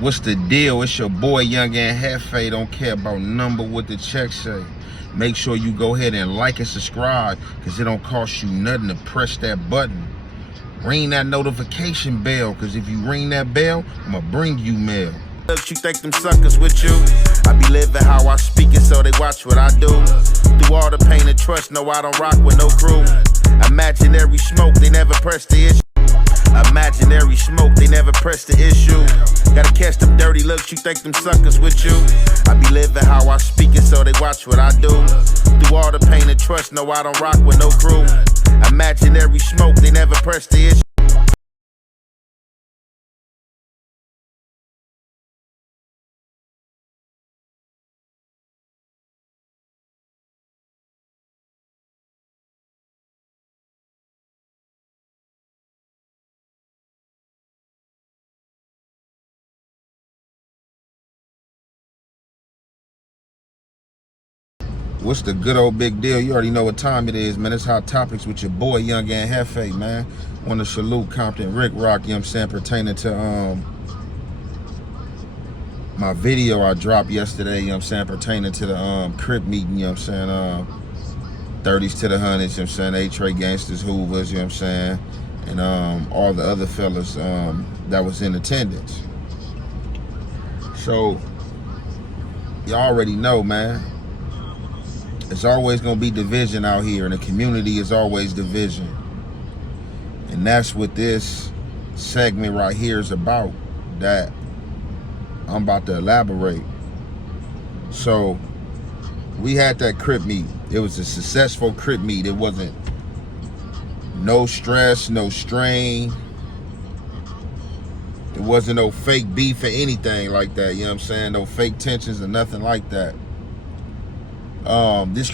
What's the deal? It's your boy Young and Hefe. Don't care about number, what the check say. Make sure you go ahead and like and subscribe, because it don't cost you nothing to press that button. Ring that notification bell, because if you ring that bell, I'ma bring you mail. Look, you think them suckers with you? I be living how I speak it, so they watch what I do. Through all the pain and trust, no, I don't rock with no crew. Imaginary smoke, they never press the issue. Imaginary smoke, they never press the issue. Gotta catch them dirty looks, you think them suckers with you? I be living how I speak it, so they watch what I do. Through all the pain and trust, no, I don't rock with no crew. Imaginary smoke, they never press the issue. What's the good old big deal? You already know what time it is, man. It's Hot Topics with your boy Young and Hefe, man. Want to salute Compton Rick Rock, you know what I'm saying, pertaining to my video I dropped yesterday, you know what I'm saying, pertaining to the Crip meeting, you know what I'm saying, 30s to the 100s, you know what I'm saying, A-Tray Gangsters, Hoovers, you know what I'm saying, and all the other fellas that was in attendance. So, y'all already know, man. It's always going to be division out here, and the community is always division. And that's what this segment right here is about, that I'm about to elaborate. So, we had that Crip meet. It was a successful Crip meet. It wasn't no stress, no strain. It wasn't no fake beef or anything like that, you know what I'm saying? No fake tensions or nothing like that. This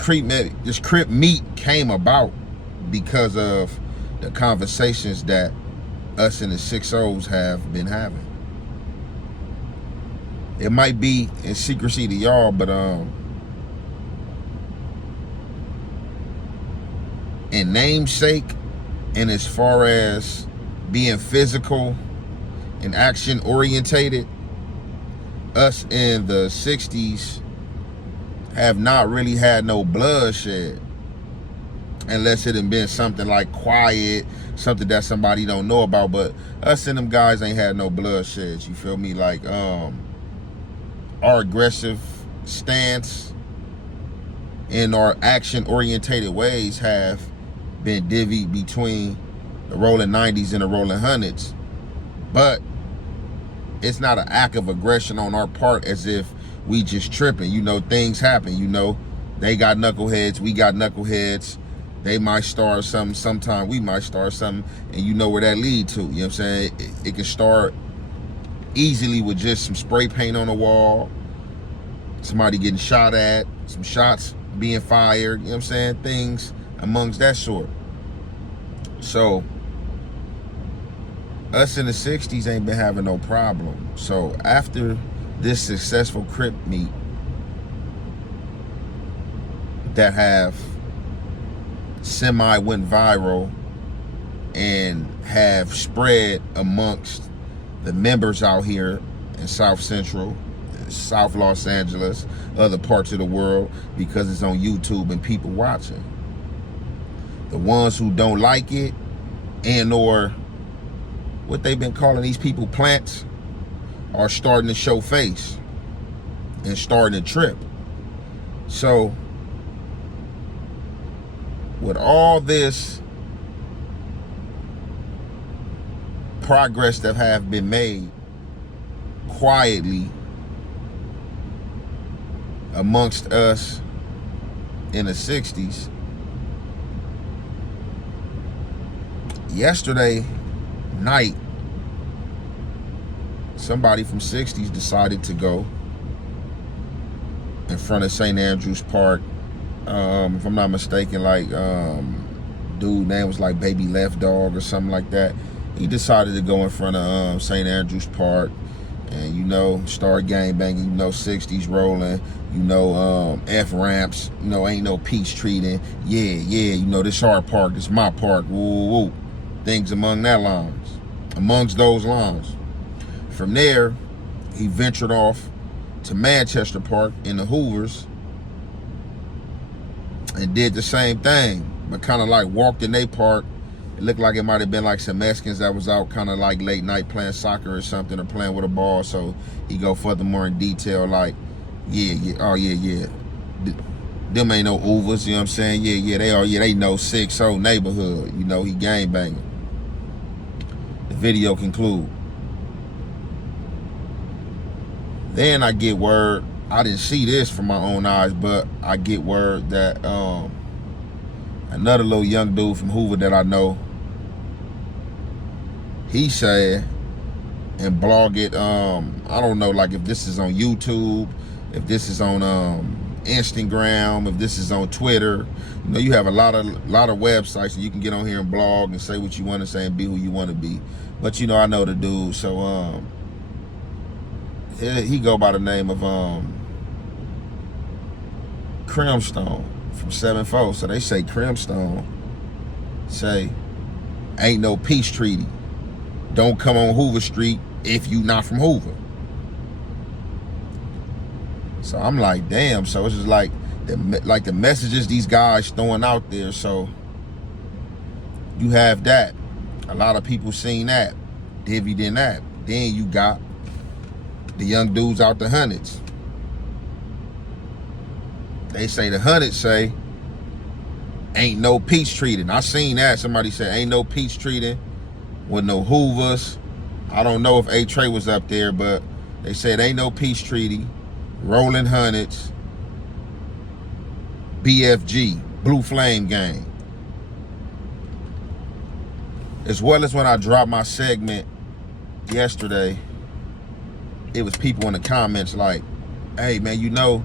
Crip meet came about because of the conversations that us and the 6-0s have been having. It might be in secrecy to y'all, but in namesake and as far as being physical and action orientated, us in the 60s have not really had no bloodshed, unless it had been something like quiet, something that somebody don't know about. But us and them guys ain't had no bloodshed, you feel me? Like our aggressive stance and our action orientated ways have been divvied between the rolling 90s and the rolling 100s. But it's not an act of aggression on our part as if we just tripping. You know, things happen, you know. They got knuckleheads, we got knuckleheads. They might start something, sometime we might start something, and you know where that lead to, you know what I'm saying? It can start easily with just some spray paint on the wall, somebody getting shot at, some shots being fired, you know what I'm saying? Things amongst that sort. So, us in the 60s ain't been having no problem. So, after this successful Crip meet that have went viral and have spread amongst the members out here in South Central, South Los Angeles, other parts of the world, because it's on YouTube and people watching. The ones who don't like it, and or what they've been calling these people plants, are starting to show face and starting to trip. So, with all this progress that have been made quietly amongst us in the 60s, yesterday night, somebody from 60s decided to go in front of St. Andrews Park. If I'm not mistaken, like dude name was like Baby Left Dog or something like that. He decided to go in front of St. Andrews Park and, you know, start gang banging, you know, 60s rolling, you know, F ramps, you know, ain't no peace treating. Yeah, you know, this our park, this my park, woo, woo. Things amongst those lines. From there, he ventured off to Manchester Park in the Hoovers and did the same thing, but kind of like walked in their park. It looked like it might have been like some Mexicans that was out kind of like late night playing soccer or something, or playing with a ball. So he go further more in detail, like, yeah. Them ain't no Hoovers, you know what I'm saying? They know 6-0 neighborhood, you know, he gangbanging. The video conclude. Then I get word, I didn't see this from my own eyes, but I get word that another little young dude from Hoover that I know, he said, and blog it, I don't know, like if this is on YouTube, if this is on Instagram, if this is on Twitter. You know, you have a lot of websites and you can get on here and blog and say what you want to say and be who you want to be. But you know, I know the dude, so he go by the name of Crimstone from 7-4. So they say Crimstone say, ain't no peace treaty. Don't come on Hoover Street if you not from Hoover. So I'm like, damn. So it's just like the messages these guys throwing out there. So you have that. A lot of people seen that, divvied in that. Then you got the young dudes out the hundreds. They say the hundreds say ain't no peace treaty. I seen that. Somebody said ain't no peace treaty with no Hoovers. I don't know if A-Trey was up there, but they said ain't no peace treaty. Rolling Hundreds, BFG, Blue Flame Gang. As well as when I dropped my segment yesterday, it was people in the comments like, hey man, you know,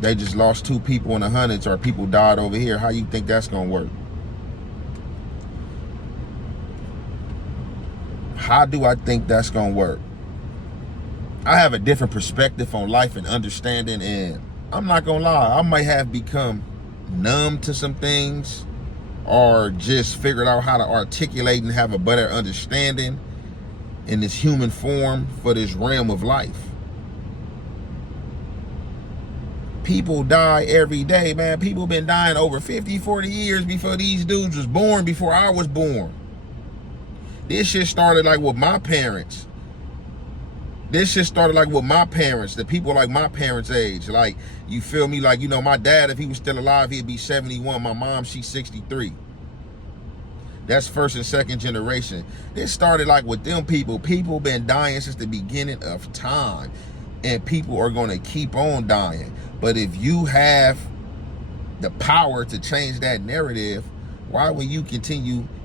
they just lost 2 people in the hundreds, or people died over here. How you think that's gonna work? How do I think that's gonna work? I have a different perspective on life and understanding, and I'm not gonna lie, I might have become numb to some things, or just figured out how to articulate and have a better understanding in this human form for this realm of life. People die every day, man. People been dying over 50, 40 years before these dudes was born, before I was born. This shit started like with my parents. The people like my parents' age. Like, you feel me? Like, you know, my dad, if he was still alive, he'd be 71. My mom, she's 63. That's first and second generation. This started like with them people. People been dying since the beginning of time. And people are going to keep on dying. But if you have the power to change that narrative, why will you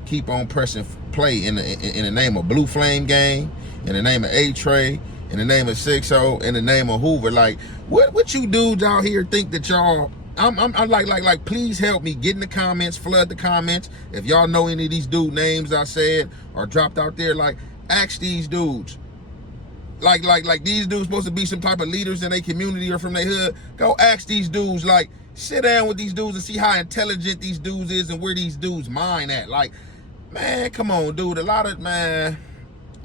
keep on pressing play in the name of Blue Flame Gang, in the name of A-Trey, in the name of 6-0, in the name of Hoover? Like, what you dudes out here think that y'all, I'm like, please help me. Get in the comments, flood the comments. If y'all know any of these dude names I said or dropped out there, like, ask these dudes. Like these dudes supposed to be some type of leaders in their community or from their hood. Go ask these dudes, like, sit down with these dudes and see how intelligent these dudes is and where these dudes mind at. Like, man, come on, dude. Man,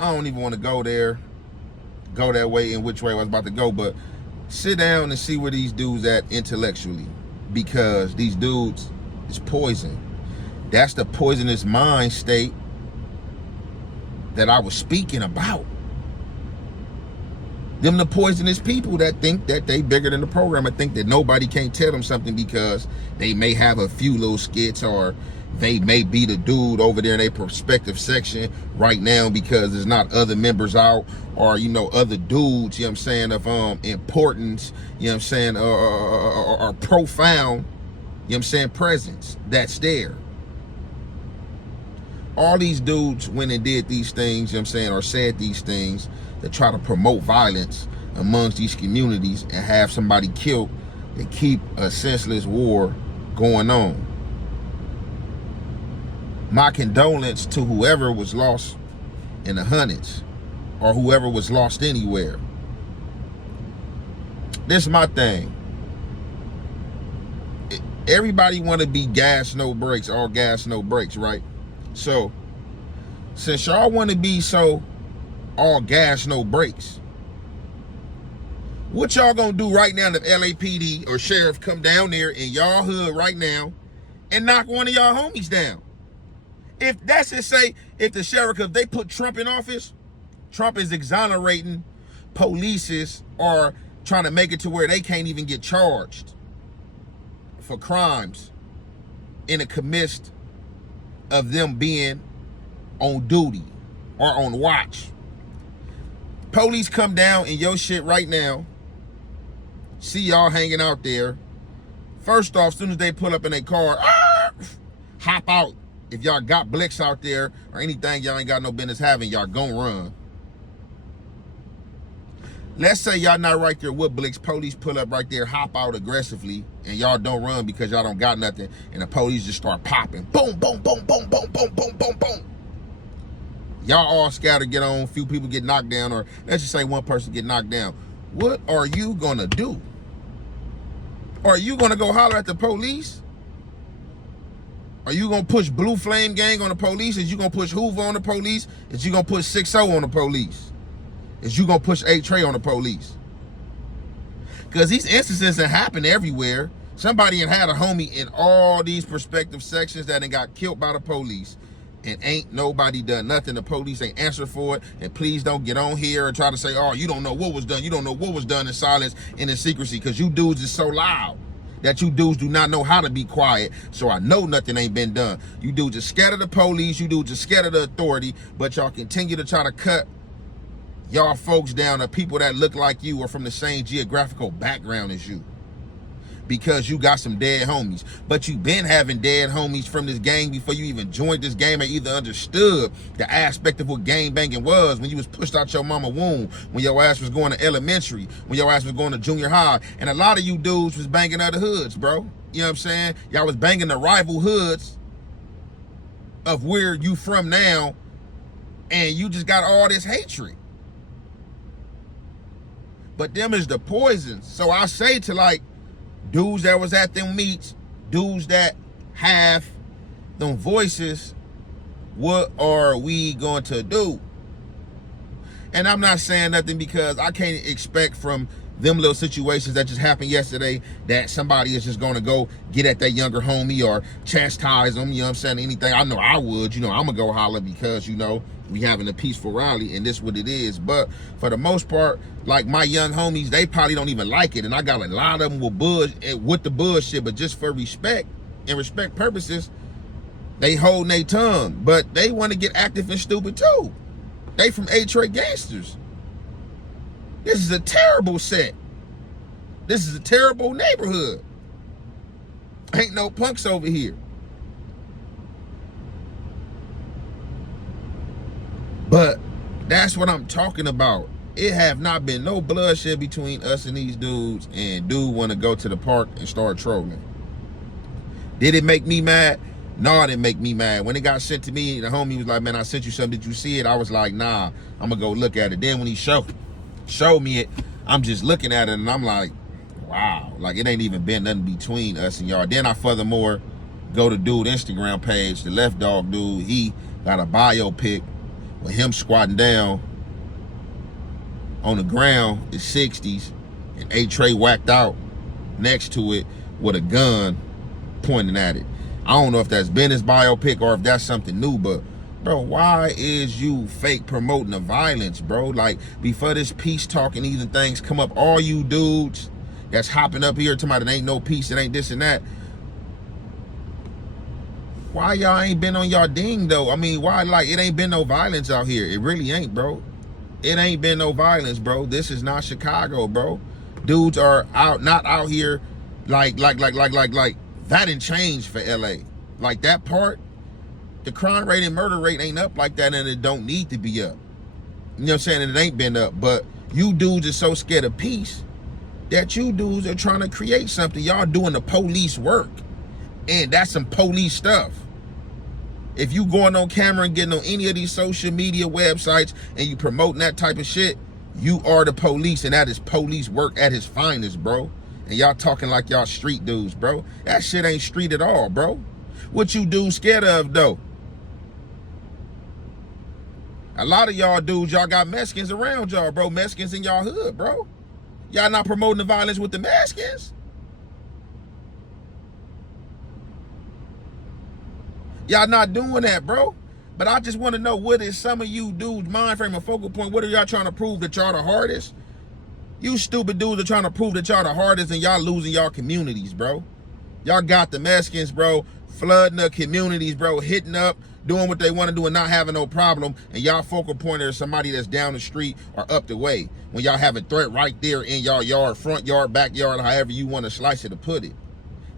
I don't even want to go that way, in which way I was about to go, but sit down and see where these dudes at intellectually, because these dudes is poison. That's the poisonous mind state that I was speaking about. Them the poisonous people that think that they bigger than the program and think that nobody can't tell them something because they may have a few little skits, or they may be the dude over there in a perspective section right now because there's not other members out, or, you know, other dudes, you know what I'm saying, of importance, you know what I'm saying, or profound, you know what I'm saying, presence that's there. All these dudes went and did these things, you know what I'm saying, or said these things that try to promote violence amongst these communities and have somebody killed and keep a senseless war going on. My condolence to whoever was lost in the hundreds, or whoever was lost anywhere. This is my thing. Everybody want to be gas, no brakes, all gas, no brakes, right? So, since y'all want to be so all gas, no brakes, What y'all gonna do right now if LAPD or sheriff come down there in y'all hood right now and knock one of y'all homies down? If that's to say, if the sheriff, if they put Trump in office, Trump is exonerating polices or trying to make it to where they can't even get charged for crimes in the midst of them being on duty or on watch. Police come down in your shit right now, see y'all hanging out there. First off, as soon as they pull up in their car, hop out. If y'all got blicks out there or anything y'all ain't got no business having, y'all gon' run. Let's say y'all not right there with blicks, police pull up right there, hop out aggressively, and y'all don't run because y'all don't got nothing, and the police just start popping. Boom, boom, boom, boom, boom, boom, boom, boom, boom. Y'all all scatter, get on, few people get knocked down, or let's just say one person get knocked down. What are you gonna do? Are you gonna go holler at the police? Are you gonna push Blue Flame Gang on the police? Is you gonna push Hoover on the police? Is you gonna push 6-0 on the police? Is you gonna push A-Tray on the police? Because these instances that happen everywhere. Somebody had a homie in all these prospective sections that got killed by the police, and ain't nobody done nothing. The police ain't answered for it. And please don't get on here and try to say, oh, you don't know what was done. You don't know what was done in silence and in secrecy, because you dudes is so loud that you dudes do not know how to be quiet. So I know nothing ain't been done. You dudes are scared of the police. You dudes are scared of the authority, but y'all continue to try to cut y'all folks down, or people that look like you or from the same geographical background as you, because you got some dead homies. But you been having dead homies from this gang before you even joined this game, or either understood the aspect of what gang banging was when you was pushed out your mama womb, when your ass was going to elementary, when your ass was going to junior high. And a lot of you dudes was banging other hoods, bro. You know what I'm saying? Y'all was banging the rival hoods of where you from now, and you just got all this hatred. But them is the poison. So I say to like dudes that was at them meets, dudes that have them voices, what are we going to do? And I'm not saying nothing, because I can't expect from them little situations that just happened yesterday that somebody is just going to go get at that younger homie or chastise them, you know what I'm saying? Anything. I know I would, you know, I'm going to go holler because, you know, we having a peaceful rally and this what it is. But for the most part, like my young homies, they probably don't even like it. And I got a lot of them with the bullshit, but just for respect and respect purposes, they holding their tongue. But they want to get active and stupid too. They from A-Tray gangsters. This is a terrible set. This is a terrible neighborhood. Ain't no punks over here. But that's what I'm talking about. It have not been no bloodshed between us and these dudes, and dude want to go to the park and start trolling. Did it make me mad? No, it didn't make me mad. When it got sent to me, the homie was like, man, I sent you something. Did you see it? I was like, nah, I'm going to go look at it. Then when he showed me it, I'm just looking at it and I'm like, wow, like it ain't even been nothing between us and y'all. Then I furthermore go to dude Instagram page, the Left Dog dude. He got a bio pic with him squatting down on the ground, it's 60s, and A-Tray whacked out next to it with a gun pointing at it. I don't know if that's been his bio pic or if that's something new, but bro, why is you fake promoting the violence, bro? Like, before this peace talk and even things come up, all you dudes that's hopping up here talking about it ain't no peace, it ain't this and that. Why y'all ain't been on y'all ding though? I mean, why, like, it ain't been no violence out here. It really ain't, bro. It ain't been no violence, bro. This is not Chicago, bro. Dudes are not out here like that didn't change for LA. Like that part, the crime rate and murder rate ain't up like that, and it don't need to be up. You know what I'm saying? And it ain't been up. But you dudes are so scared of peace that you dudes are trying to create something. Y'all doing the police work. And that's some police stuff. If you going on camera and getting on any of these social media websites and you promoting that type of shit, you are the police, and that is police work at its finest, bro. And y'all talking like y'all street dudes, bro. That shit ain't street at all, bro. What you dudes scared of, though? A lot of y'all dudes, y'all got Mexicans around y'all, bro. Mexicans in y'all hood, bro. Y'all not promoting the violence with the Mexicans. Y'all not doing that, bro. But I just want to know, what is some of you dudes' mind frame and focal point? What are y'all trying to prove, that y'all the hardest? You stupid dudes are trying to prove that y'all the hardest, and y'all losing y'all communities, bro. Y'all got the Mexicans, bro, flooding the communities, bro, hitting up, doing what they want to do and not having no problem. And y'all focal point is somebody that's down the street or up the way, when y'all have a threat right there in y'all yard, front yard, backyard, however you want to slice it or put it.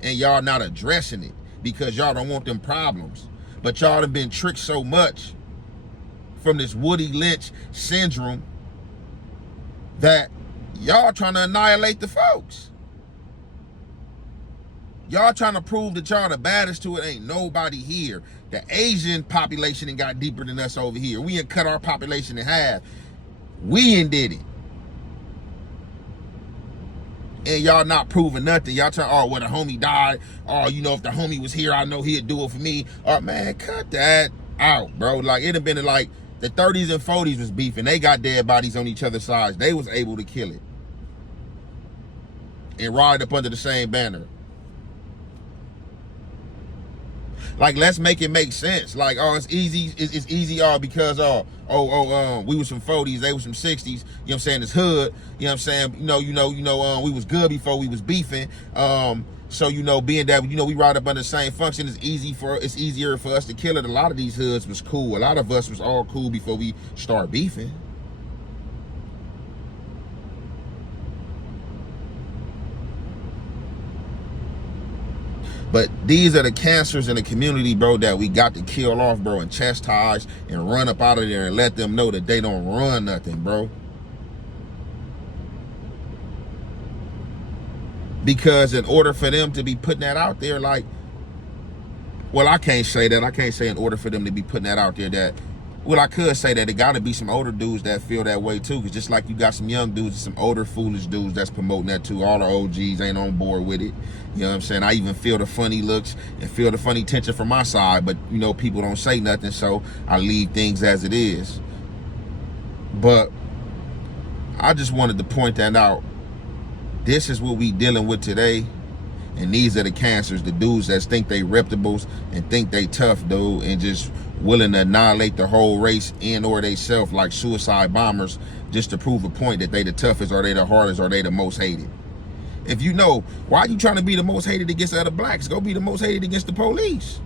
And y'all not addressing it because y'all don't want them problems. But y'all have been tricked so much from this Woody Lynch syndrome that y'all trying to annihilate the folks. Y'all trying to prove that y'all the baddest to it. Ain't nobody here. The Asian population ain't got deeper than us over here. We ain't cut our population in half. We ain't did it. And y'all not proving nothing. Y'all trying, oh, well, the homie died. Oh, you know, if the homie was here, I know he'd do it for me. Oh, man, cut that out, bro. Like, it'd have been like the 30s and 40s was beefing. They got dead bodies on each other's sides. They was able to kill it and ride up under the same banner. Like, let's make it make sense. Like, oh, it's easy. It's easy, because we was from 40s, they was from 60s. You know what I'm saying? It's hood. You know what I'm saying? We was good before we was beefing. So, being that, we ride up under the same function, it's easier for us to kill it. A lot of these hoods was cool. A lot of us was all cool before we start beefing. But these are the cancers in the community, bro, that we got to kill off, bro, and chastise and run up out of there and let them know that they don't run nothing, bro. Because in order for them to be putting that out there, like, well, I can't say that. I can't say in order for them to be putting that out there that, well, I could say that it got to be some older dudes that feel that way too. Because just like you got some young dudes and some older foolish dudes that's promoting that too. All the OGs ain't on board with it. You know what I'm saying? I even feel the funny looks and feel the funny tension from my side. But, people don't say nothing, so I leave things as it is. But I just wanted to point that out. This is what we dealing with today. And these are the cancers, the dudes that think they reputables and think they tough, dude, and just willing to annihilate the whole race and or they self like suicide bombers just to prove a point that they the toughest, or they the hardest, or they the most hated. If you know, why are you trying to be the most hated against other blacks? Go be the most hated against the police.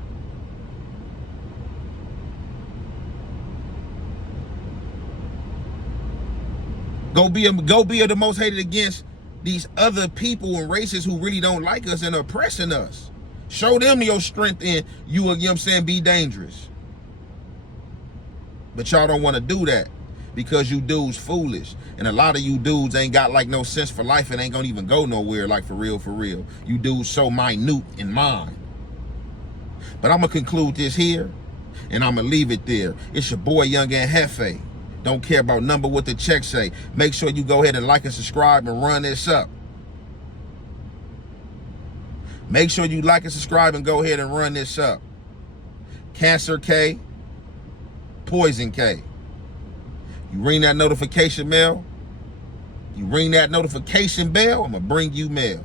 Go be the most hated against these other people and races who really don't like us and are oppressing us. Show them your strength and you know what I'm saying, be dangerous. But y'all don't want to do that because you dudes foolish. And a lot of you dudes ain't got like no sense for life and ain't gonna even go nowhere, like for real, for real. You dudes so minute in mind. But I'm gonna conclude this here and I'm gonna leave it there. It's your boy Young and Hefe. Don't care about number, what the check say. Make sure you go ahead and like and subscribe and run this up. Make sure you like and subscribe and go ahead and run this up. Cancer K, Poison K. You ring that notification bell. I'm going to bring you mail.